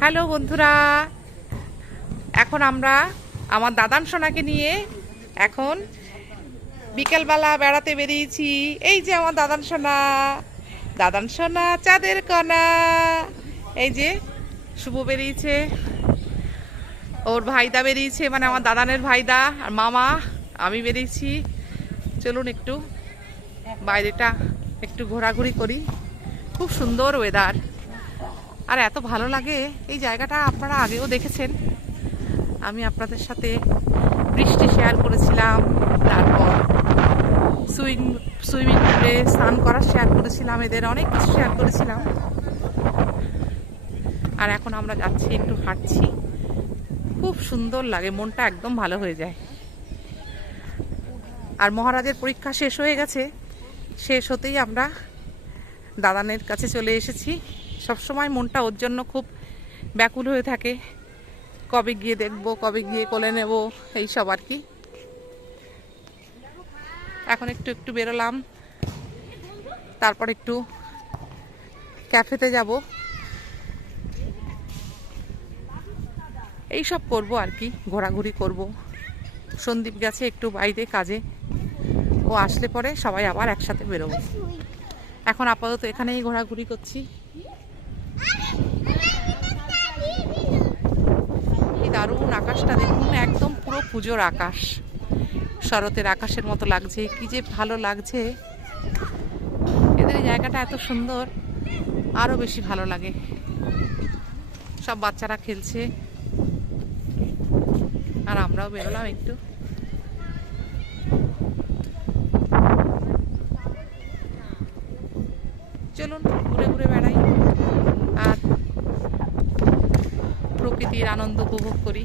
Hello বন্ধুরা, এখন আমরা আমার দাদান সোনাকে নিয়ে এখন বিকেলবেলা বেড়াতে বেরিয়েছি। এই যে আমার দাদান সোনা, দাদান সোনা চাঁদের কণা। এই যে শুভ বেরিয়েছে, ওর ভাইদা বেরিয়েছে, মানে আমার দাদানের ভাইদা আর মামা, আমি বেরিয়েছি। চলুন একটু বাইরেটা একটু ঘোরাঘুরি করি। খুব সুন্দর ওয়েদার, আর এত ভালো লাগে এই জায়গাটা। আপনারা আগেও দেখেছেন, আমি আপনাদের সাথে বৃষ্টি শেয়ার করেছিলাম, তারপর সুইমিং পুলে স্নান করা শেয়ার করেছিলাম, এদের অনেক কিছু শেয়ার করেছিলাম। আর এখন আমরা যাচ্ছি, একটু হাঁটছি, খুব সুন্দর লাগে, মনটা একদম ভালো হয়ে যায়। আর মহারাজের পরীক্ষা শেষ হয়ে গেছে, শেষ হতেই আমরা দাদানের কাছে চলে এসেছি। সবসময় মনটা ওর জন্য খুব ব্যাকুল হয়ে থাকে, কবে গিয়ে দেখবো, কবে গিয়ে কোলে নেব, এইসব আর কি। এখন একটু একটু বেরোলাম, তারপর একটু ক্যাফেতে যাব, এইসব করব আর কি, ঘোরাঘুরি করব। সন্দীপ গেছে একটু বাইরে কাজে, ও আসলে পরে সবাই আবার একসাথে বেরোবো। এখন আপাতত এখানেই ঘোরাঘুরি করছি। দারুণ আকাশটা দেখুন, একদম পুরো পুজোর আকাশ, শরতের আকাশের মতো লাগছে, কি যে ভালো লাগছে। এদের জায়গাটা এত সুন্দর, আরো বেশি ভালো লাগে। সব বাচ্চারা খেলছে, আর আমরাও বেরোলাম একটু। চলুন ঘুরে ঘুরে বেড়াই আর প্রকৃতির আনন্দ উপভোগ করি।